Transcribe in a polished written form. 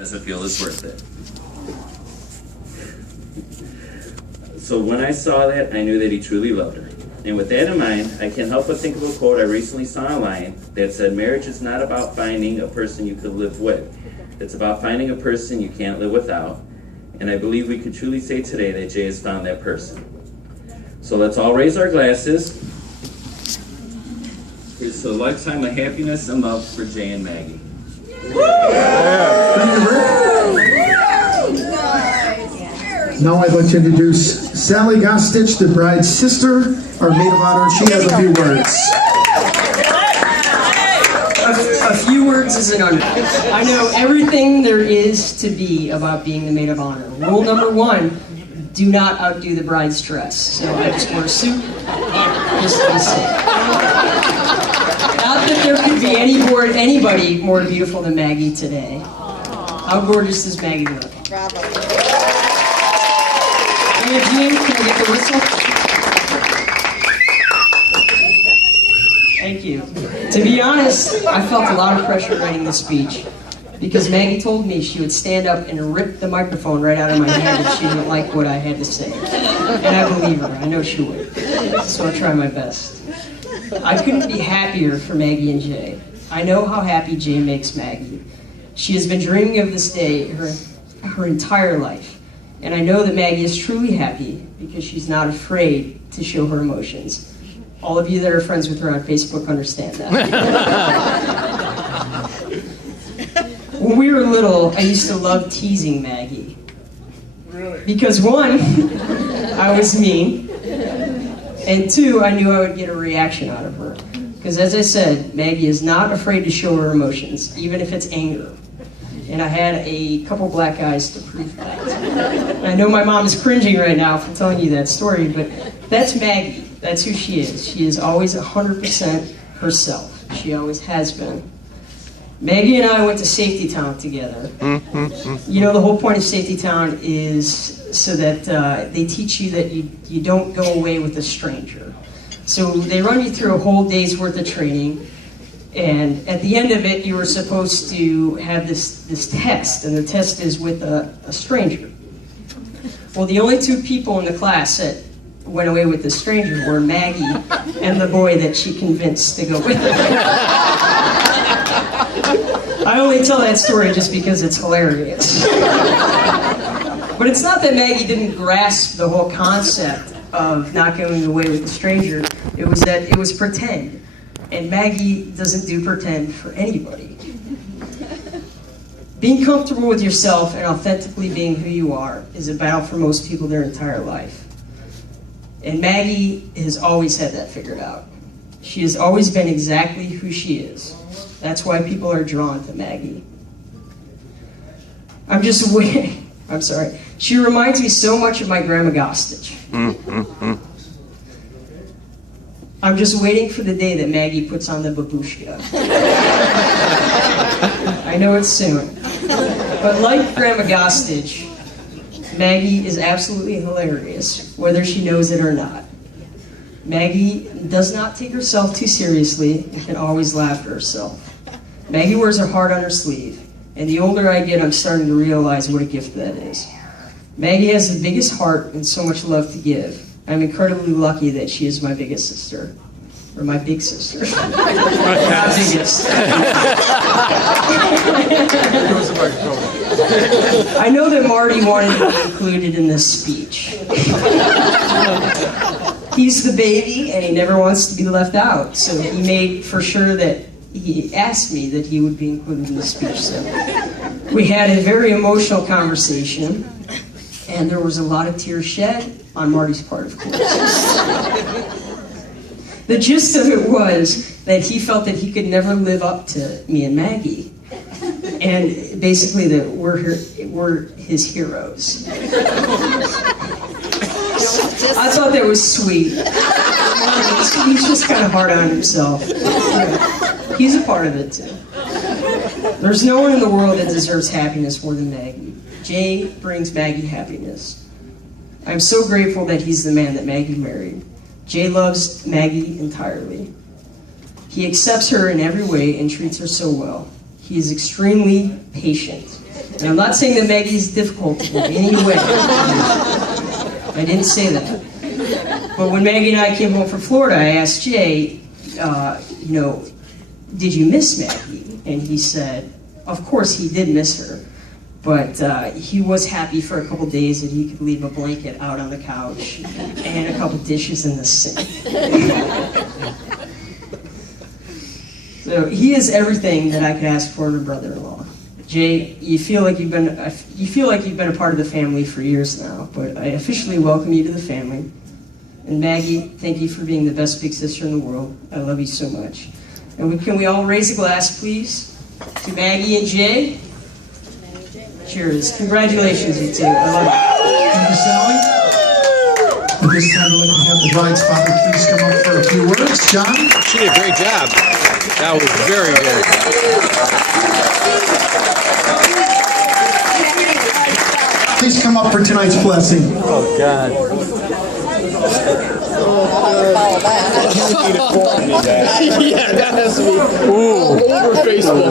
doesn't feel is worth it. So when I saw that, I knew that he truly loved her. And with that in mind, I can't help but think of a quote I recently saw online that said, marriage is not about finding a person you could live with. It's about finding a person you can't live without. And I believe we could truly say today that Jay has found that person. So let's all raise our glasses. Here's to a lifetime of happiness and love for Jay and Maggie. Now I'd like to introduce Sally Gostich, the bride's sister, our maid of honor. She has a few words. A few words is an understatement. I know everything there is to be about being the maid of honor. Rule number 1, do not outdo the bride's dress. So I just wore a suit, just to be safe. Not that there could be anybody more beautiful than Maggie today. How gorgeous does Maggie look? Bravo. Gene, can I get the whistle? Thank you. To be honest, I felt a lot of pressure writing this speech because Maggie told me she would stand up and rip the microphone right out of my hand if she didn't like what I had to say. And I believe her. I know she would. So I'll try my best. I couldn't be happier for Maggie and Jay. I know how happy Jay makes Maggie. She has been dreaming of this day her entire life. And I know that Maggie is truly happy because she's not afraid to show her emotions. All of you that are friends with her on Facebook understand that. When we were little, I used to love teasing Maggie. Really? Because 1, I was mean, and 2, I knew I would get a reaction out of her. Because as I said, Maggie is not afraid to show her emotions, even if it's anger. And I had a couple black eyes to prove that. And I know my mom is cringing right now for telling you that story, but that's Maggie. That's who she is. She is always 100% herself. She always has been. Maggie and I went to Safety Town together. You know, the whole point of Safety Town is so that they teach you that you don't go away with a stranger. So they run you through a whole day's worth of training. And at the end of it, you were supposed to have this test, and the test is with a stranger. Well, the only 2 people in the class that went away with the stranger were Maggie and the boy that she convinced to go with her. I only tell that story just because it's hilarious. But it's not that Maggie didn't grasp the whole concept of not going away with a stranger. It was that it was pretend. And Maggie doesn't do pretend for anybody. Being comfortable with yourself and authentically being who you are is a battle for most people their entire life. And Maggie has always had that figured out. She has always been exactly who she is. That's why people are drawn to Maggie. I'm sorry. She reminds me so much of my Grandma Gostich. I'm just waiting for the day that Maggie puts on the babushka. I know it's soon. But like Grandma Gostich, Maggie is absolutely hilarious, whether she knows it or not. Maggie does not take herself too seriously and can always laugh at herself. Maggie wears her heart on her sleeve, and the older I get, I'm starting to realize what a gift that is. Maggie has the biggest heart and so much love to give. I'm incredibly lucky that she is my biggest sister. Or my big sister. Not biggest. I know that Marty wanted to be included in this speech. He's the baby and he never wants to be left out. So he made for sure that he asked me that he would be included in the speech. So we had a very emotional conversation. And there was a lot of tears shed on Marty's part, of course. The gist of it was that he felt that he could never live up to me and Maggie. And basically that we're his heroes. I thought that was sweet. He's just kind of hard on himself. He's a part of it too. There's no one in the world that deserves happiness more than Maggie. Jay brings Maggie happiness. I'm so grateful that he's the man that Maggie married. Jay loves Maggie entirely. He accepts her in every way and treats her so well. He is extremely patient. And I'm not saying that Maggie is difficult in any way. I didn't say that. But when Maggie and I came home from Florida, I asked Jay, did you miss Maggie? And he said, of course he did miss her. But he was happy for a couple days that he could leave a blanket out on the couch and a couple dishes in the sink. So he is everything that I could ask for in a brother-in-law. Jay, you feel like you've been a part of the family for years now, but I officially welcome you to the family. And Maggie, thank you for being the best big sister in the world. I love you so much. And can we all raise a glass, please, to Maggie and Jay? Cheers. Congratulations, you two. I love you. Thank you, Sally. At this time, I'd like to have the bride's father please come up for a few words. John? She did a great job. That was very good. Please come up for tonight's blessing. Oh, God. Yeah, that has to be. Ooh. Over Facebook.